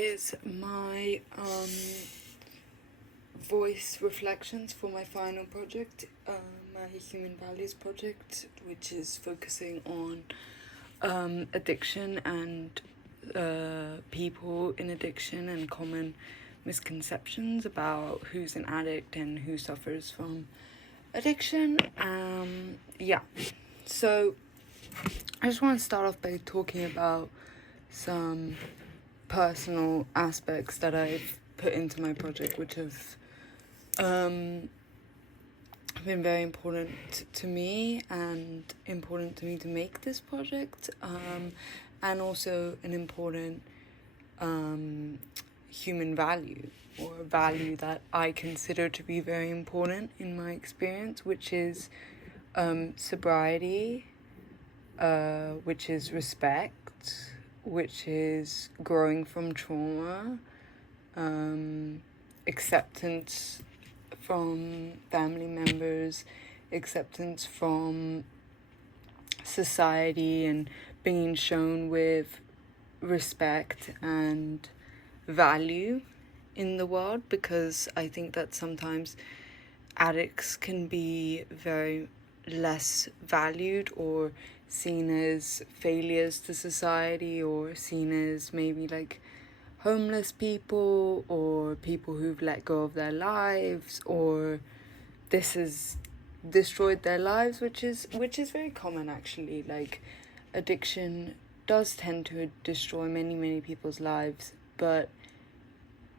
is my voice reflections for my final project, my human values project, which is focusing on addiction and people in addiction and common misconceptions about who's an addict and who suffers from addiction. So I just want to start off by talking about some personal aspects that I've put into my project, which have been very important to me and important to me to make this project, and also an important human value, or a value that I consider to be very important in my experience, which is sobriety, which is respect, which is growing from trauma, acceptance from family members, acceptance from society, and being shown with respect and value in the world, because I think that sometimes addicts can be very less valued or seen as failures to society, or seen as maybe like homeless people or people who've let go of their lives, or this has destroyed their lives, which is very common actually. Like, addiction does tend to destroy many people's lives, but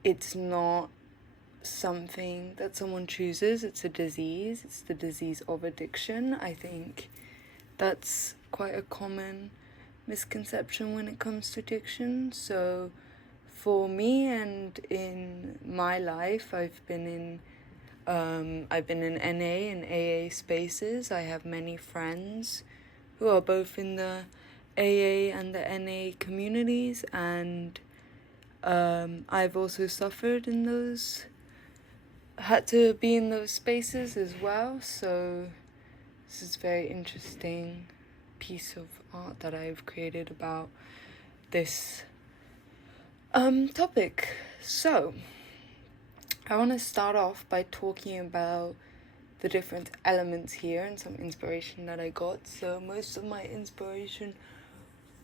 it's not something that someone chooses. It's a disease. It's the disease of addiction. I think that's quite a common misconception when it comes to addiction. So for me, and in my life, I've been in NA and AA spaces. I have many friends who are both in the AA and the NA communities, and I've also suffered in those, had to be in those spaces as well. So this is a very interesting piece of art that I've created about this topic. So I want to start off by talking about the different elements here and some inspiration that I got. So most of my inspiration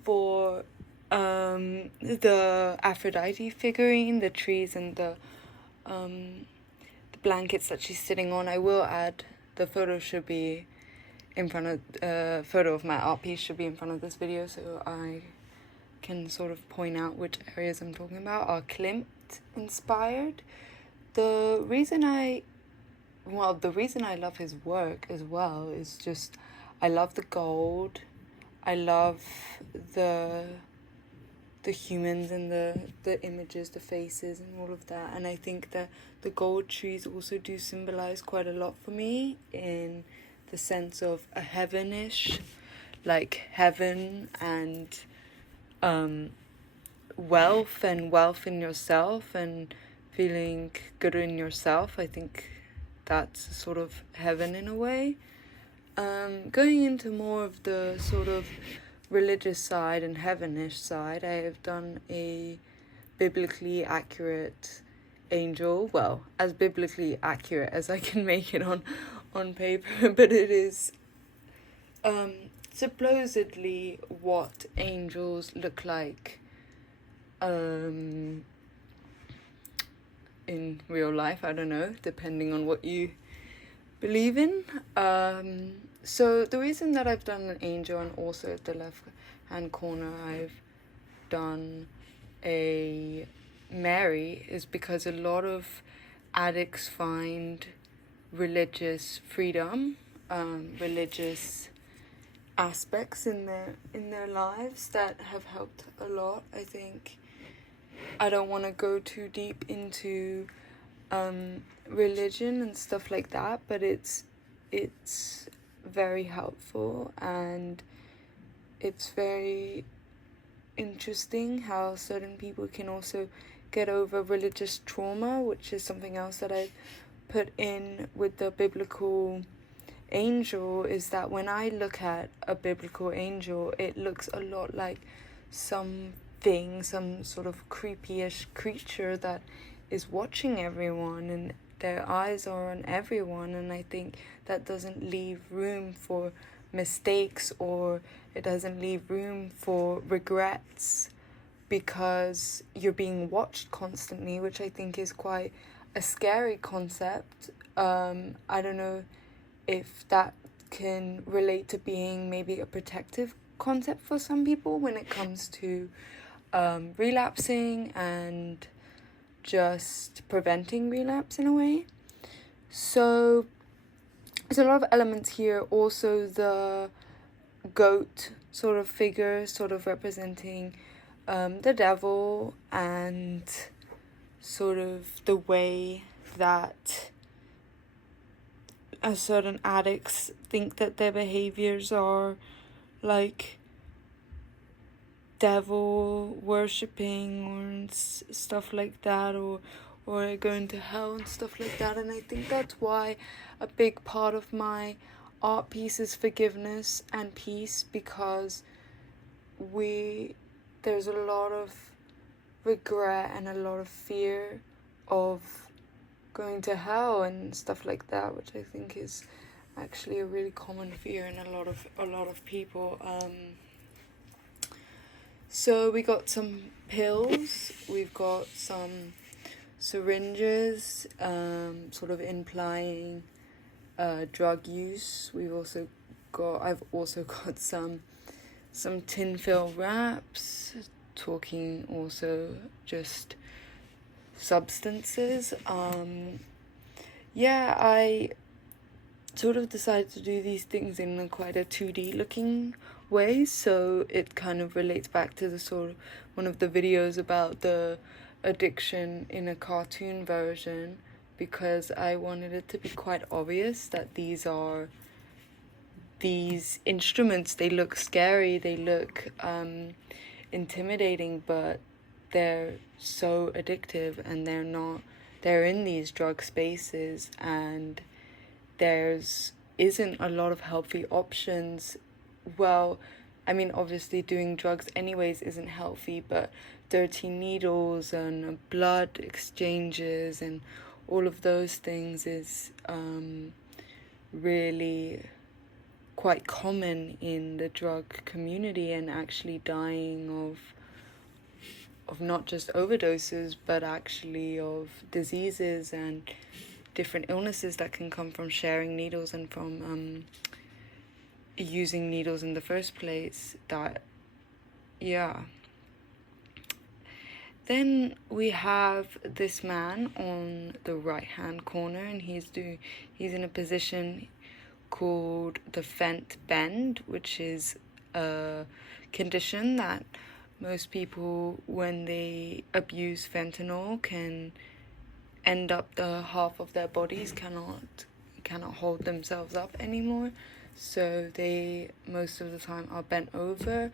for the Aphrodite figurine, the trees and the blankets that she's sitting on, I will add, the photo should be in front of, photo of my art piece should be in front of this video, so I can sort of point out which areas I'm talking about are Klimt inspired. The reason I love his work as well is just, I love the gold, I love the humans and the images, the faces and all of that, and I think that the gold trees also do symbolize quite a lot for me, in the sense of a heavenish, like heaven and wealth in yourself and feeling good in yourself. I think that's sort of heaven in a way. Going into more of the sort of religious side and heavenish side, I have done a biblically accurate angel, well, as biblically accurate as I can make it on paper, but it is supposedly what angels look like in real life. I don't know, depending on what you believe in. So the reason that I've done an angel, and also at the left hand corner I've done a Mary, is because a lot of addicts find religious freedom, religious aspects in their lives that have helped a lot. I think I don't want to go too deep into religion and stuff like that, but it's very helpful, and it's very interesting how certain people can also get over religious trauma, which is something else that I've put in with the biblical angel, is that when I look at a biblical angel, it looks a lot like some thing, some sort of creepy-ish creature that is watching everyone, and their eyes are on everyone, and I think that doesn't leave room for mistakes, or it doesn't leave room for regrets, because you're being watched constantly, which I think is quite a scary concept. I don't know if that can relate to being maybe a protective concept for some people when it comes to relapsing and just preventing relapse in a way. So there's a lot of elements here. Also, the goat sort of figure, sort of representing the devil, and sort of the way that certain addicts think that their behaviors are like devil worshipping or stuff like that, or going to hell and stuff like that. And I think that's why a big part of my art piece is forgiveness and peace, because there's a lot of regret and a lot of fear of going to hell and stuff like that, which I think is actually a really common fear in a lot of people. So we got some pills, we've got some syringes, sort of implying drug use. I've also got some tinfoil wraps, talking also just substances. I sort of decided to do these things in quite a 2D looking way, so it kind of relates back to the sort of one of the videos about the addiction in a cartoon version, because I wanted it to be quite obvious that these instruments, they look scary, they look intimidating, but they're so addictive, and they're in these drug spaces, and isn't a lot of healthy options. Well, I mean, obviously doing drugs anyways isn't healthy, but dirty needles and blood exchanges and all of those things is really quite common in the drug community, and actually dying of not just overdoses, but actually of diseases and different illnesses that can come from sharing needles and from using needles in the first place. Then we have this man on the right hand corner, and he's in a position called the Fent Bend, which is a condition that most people, when they abuse fentanyl, can end up the half of their bodies cannot hold themselves up anymore. So they most of the time are bent over,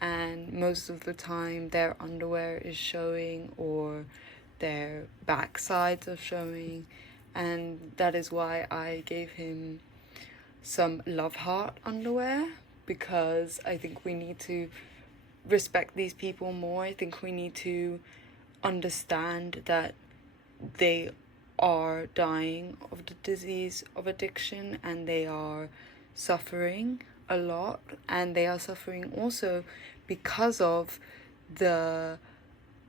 and most of the time their underwear is showing or their backsides are showing. And that is why I gave him some love heart underwear, because I think we need to respect these people more. I think we need to understand that they are dying of the disease of addiction, and they are suffering a lot, and they are suffering also because of the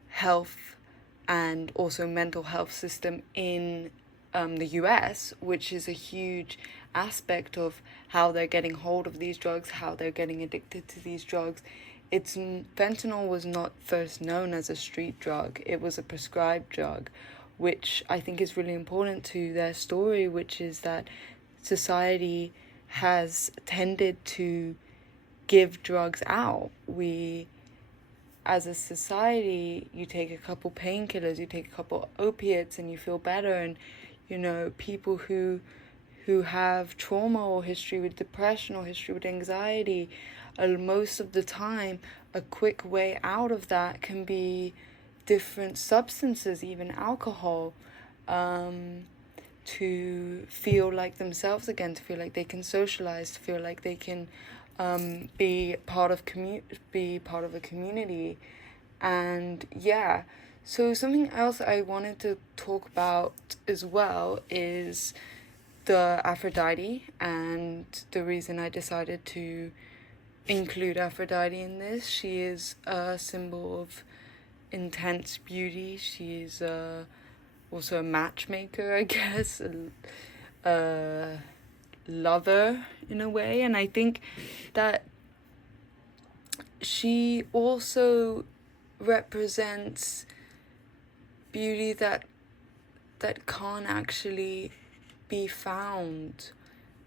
health and also mental health system in the US, which is a huge aspect of how they're getting hold of these drugs, how they're getting addicted to these drugs. Fentanyl was not first known as a street drug, it was a prescribed drug, which I think is really important to their story, which is that society has tended to give drugs out. As a society, you take a couple painkillers, you take a couple opiates, and you feel better. And people who have trauma or history with depression or history with anxiety, most of the time a quick way out of that can be different substances, even alcohol, to feel like themselves again, to feel like they can socialize, to feel like they can be part of a community. And yeah, so something else I wanted to talk about as well is the Aphrodite, and the reason I decided to include Aphrodite in this. She is a symbol of intense beauty. She is also a matchmaker, I guess, a lover in a way. And I think that she also represents beauty that can't actually be found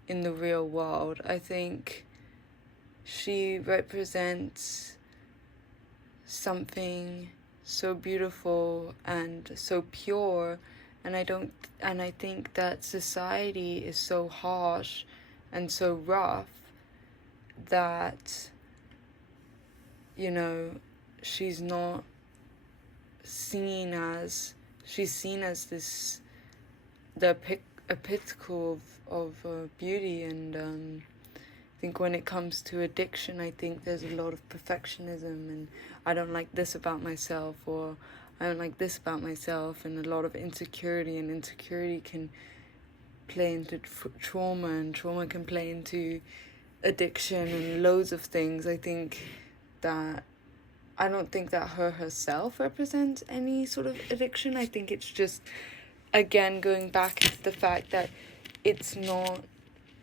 in the real world. I think she represents something so beautiful and so pure, and I think that society is so harsh and so rough that, you know, she's not seen as, she's seen as this, the epitome of beauty. And I think when it comes to addiction, I think there's a lot of perfectionism, and I don't like this about myself, or I don't like this about myself, and a lot of insecurity, and insecurity can play into trauma, and trauma can play into addiction and loads of things. I don't think that her herself represents any sort of addiction. I think it's just, again, going back to the fact that it's not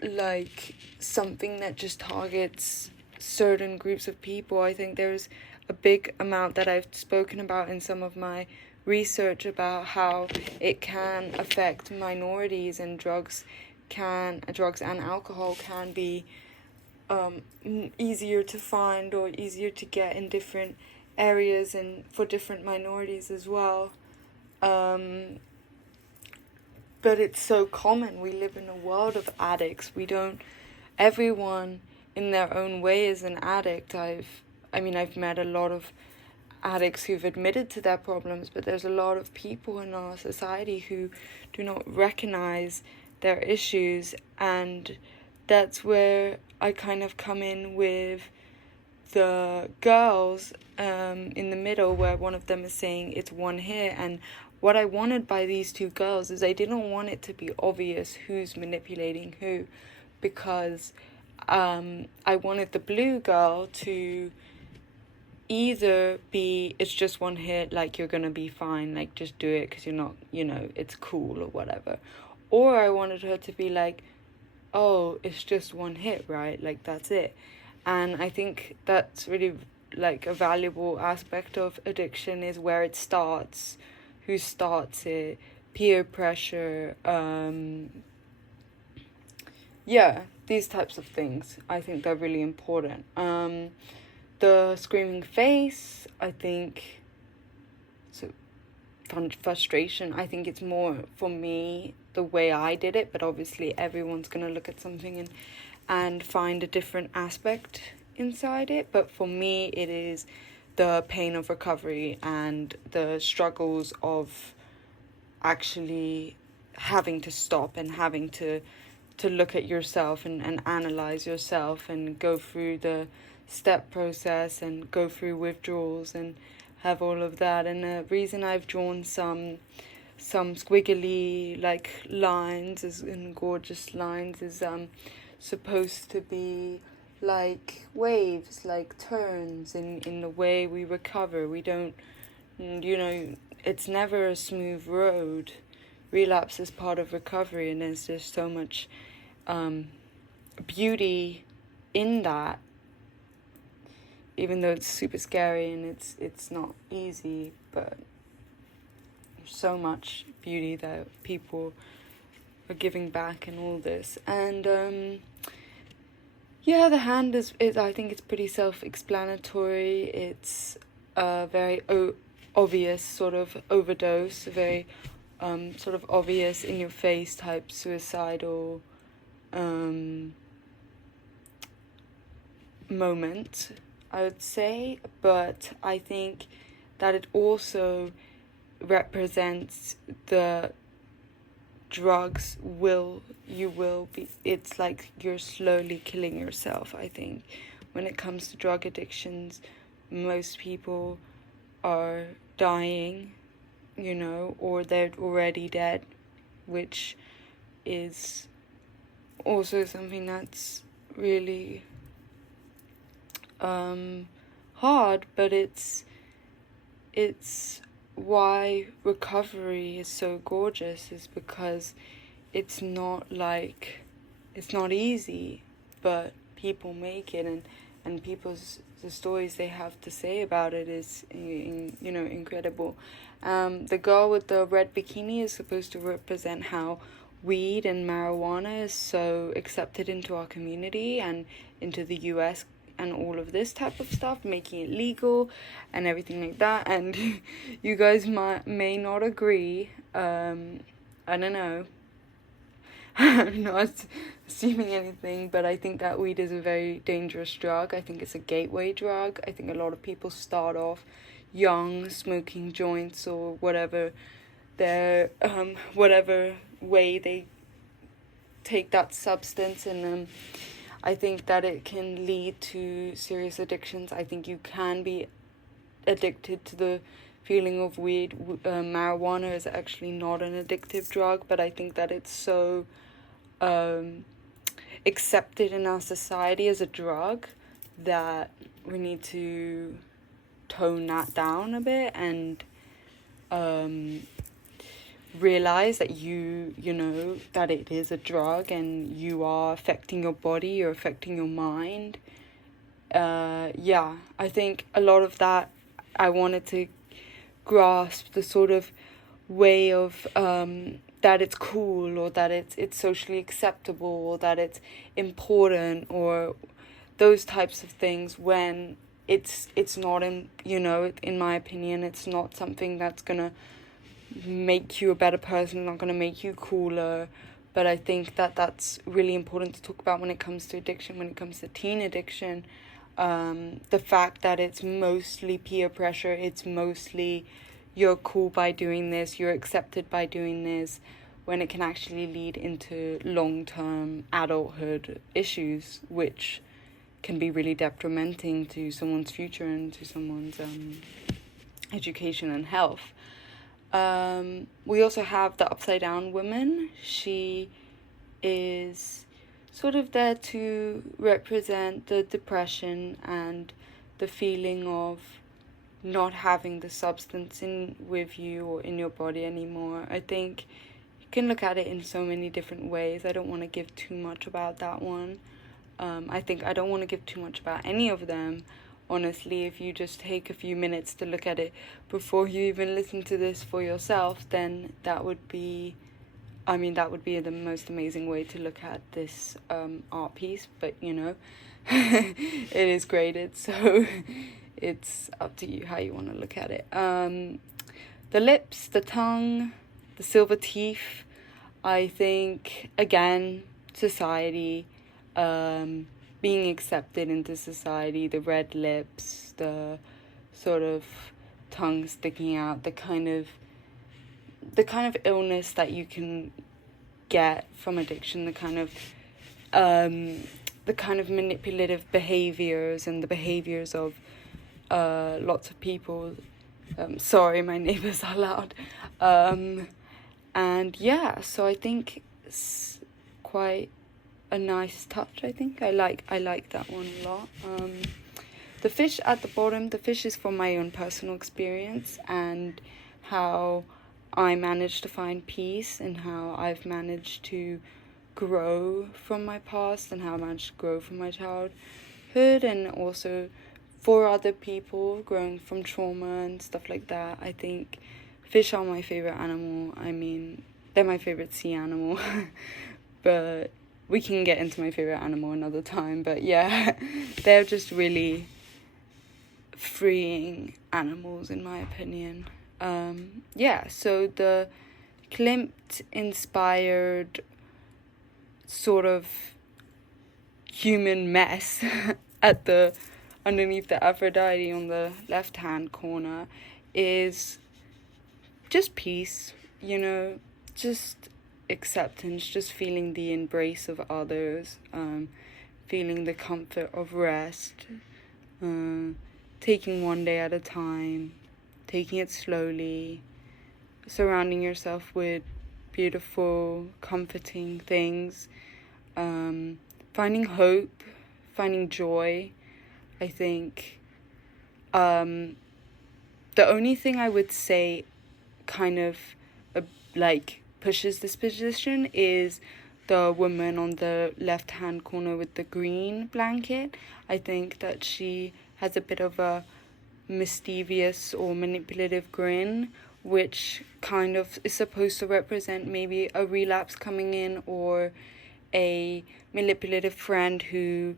like something that just targets certain groups of people. I think there's a big amount that I've spoken about in some of my research about how it can affect minorities, and drugs and alcohol can be easier to find or easier to get in different areas and for different minorities as well. But it's so common. We live in a world of addicts. Everyone in their own way is an addict. I've met a lot of addicts who've admitted to their problems, but there's a lot of people in our society who do not recognize their issues, and that's where I kind of come in with the girls in the middle, where one of them is saying it's one hit. And what I wanted by these two girls is I didn't want it to be obvious who's manipulating who, because I wanted the blue girl to either be, it's just one hit, like you're gonna be fine, like just do it because you're not, it's cool or whatever. Or I wanted her to be like, oh, it's just one hit, right? Like, that's it. And I think that's really, like, a valuable aspect of addiction, is where it starts, who starts it, peer pressure, these types of things. I think they're really important. The screaming face, I think, so frustration, I think it's more, for me, the way I did it, but obviously everyone's going to look at something and find a different aspect inside it. But for me, it is the pain of recovery and the struggles of actually having to stop and having to look at yourself and analyze yourself and go through the step process and go through withdrawals and have all of that. And the reason I've drawn some squiggly like lines and gorgeous lines is supposed to be like waves, like turns in the way we recover. We don't, it's never a smooth road. Relapse is part of recovery, and there's just so much beauty in that, even though it's super scary and it's not easy. But there's so much beauty that people are giving back and all this. And the hand is I think it's pretty self-explanatory. It's a very obvious sort of overdose, a very sort of obvious in your face type suicidal moment, I would say. But I think that it also represents the drugs it's like you're slowly killing yourself. I think when it comes to drug addictions, most people are dying, or they're already dead, which is also something that's really hard, but it's why recovery is so gorgeous, is because it's not easy, but people make it, and the stories they have to say about it is incredible. The girl with the red bikini is supposed to represent how weed and marijuana is so accepted into our community and into the US and all of this type of stuff, making it legal and everything like that. And you guys may not agree. I don't know. I'm not assuming anything, but I think that weed is a very dangerous drug. I think it's a gateway drug. I think a lot of people start off young, smoking joints or whatever their whatever way they take that substance, and I think that it can lead to serious addictions. I think you can be addicted to the feeling of weed. Marijuana is actually not an addictive drug, but I think that it's so accepted in our society as a drug that we need to tone that down a bit and realize that that it is a drug and you are affecting your body, you're affecting your mind. I think a lot of that I wanted to grasp the sort of way of that it's cool, or that it's socially acceptable, or that it's important, or those types of things, when it's not in my opinion, it's not something that's gonna make you a better person, not gonna make you cooler. But I think that that's really important to talk about when it comes to addiction, when it comes to teen addiction. The fact that it's mostly peer pressure, it's mostly you're cool by doing this, you're accepted by doing this, when it can actually lead into long-term adulthood issues, which can be really detrimenting to someone's future and to someone's education and health. We also have the upside down woman. She is sort of there to represent the depression and the feeling of not having the substance with you or in your body anymore. I think you can look at it in so many different ways. I don't want to give too much about that one. I think I don't want to give too much about any of them. Honestly, if you just take a few minutes to look at it before you even listen to this for yourself, then that would be the most amazing way to look at this art piece. But it is graded, so it's up to you how you want to look at it. The lips, the tongue, the silver teeth, I think, again, society, being accepted into society, the red lips, the sort of tongue sticking out, the kind of illness that you can get from addiction, the kind of manipulative behaviors and the behaviors of lots of people. Sorry, my neighbors are loud. And yeah, so I think it's quite a nice touch. I think I like that one a lot. The fish at the bottom, the fish is from my own personal experience and how I managed to find peace, and how I've managed to grow from my past, and how I managed to grow from my childhood, and also for other people growing from trauma and stuff like that. I think fish are my favorite animal. I mean, they're my favorite sea animal. But we can get into my favorite animal another time. But yeah, they're just really freeing animals in my opinion. So the Klimt inspired sort of human mess underneath the Aphrodite on the left hand corner is just peace, just acceptance, just feeling the embrace of others, feeling the comfort of rest, taking one day at a time, taking it slowly, surrounding yourself with beautiful, comforting things, finding hope, finding joy. I think the only thing I would say kind of like pushes this position is the woman on the left hand corner with the green blanket. I think that she has a bit of a mischievous or manipulative grin, which kind of is supposed to represent maybe a relapse coming in, or a manipulative friend who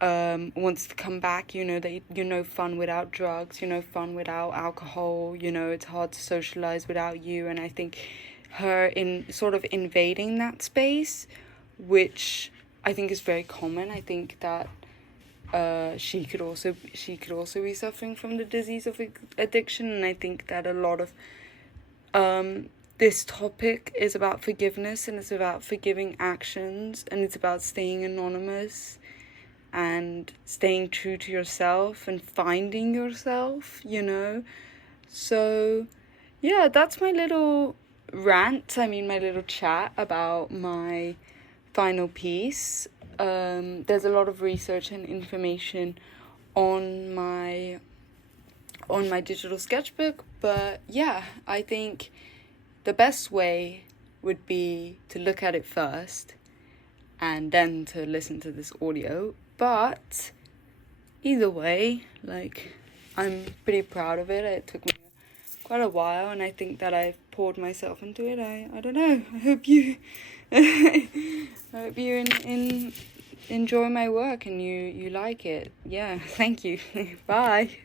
wants to come back. You know, that fun without drugs, fun without alcohol, it's hard to socialize without you. And I think her in sort of invading that space, which I think is very common. I think that she could also be suffering from the disease of addiction. And I think that a lot of this topic is about forgiveness, and it's about forgiving actions, and it's about staying anonymous and staying true to yourself and finding yourself, So, yeah, that's my little rant. I mean, my little chat about my final piece. There's a lot of research and information on my digital sketchbook, but yeah, I think the best way would be to look at it first and then to listen to this audio. But either way, I'm pretty proud of it. It took me quite a while, and I think that I've poured myself into it. I don't know. I hope you enjoy my work and you like it. Yeah, thank you. Bye.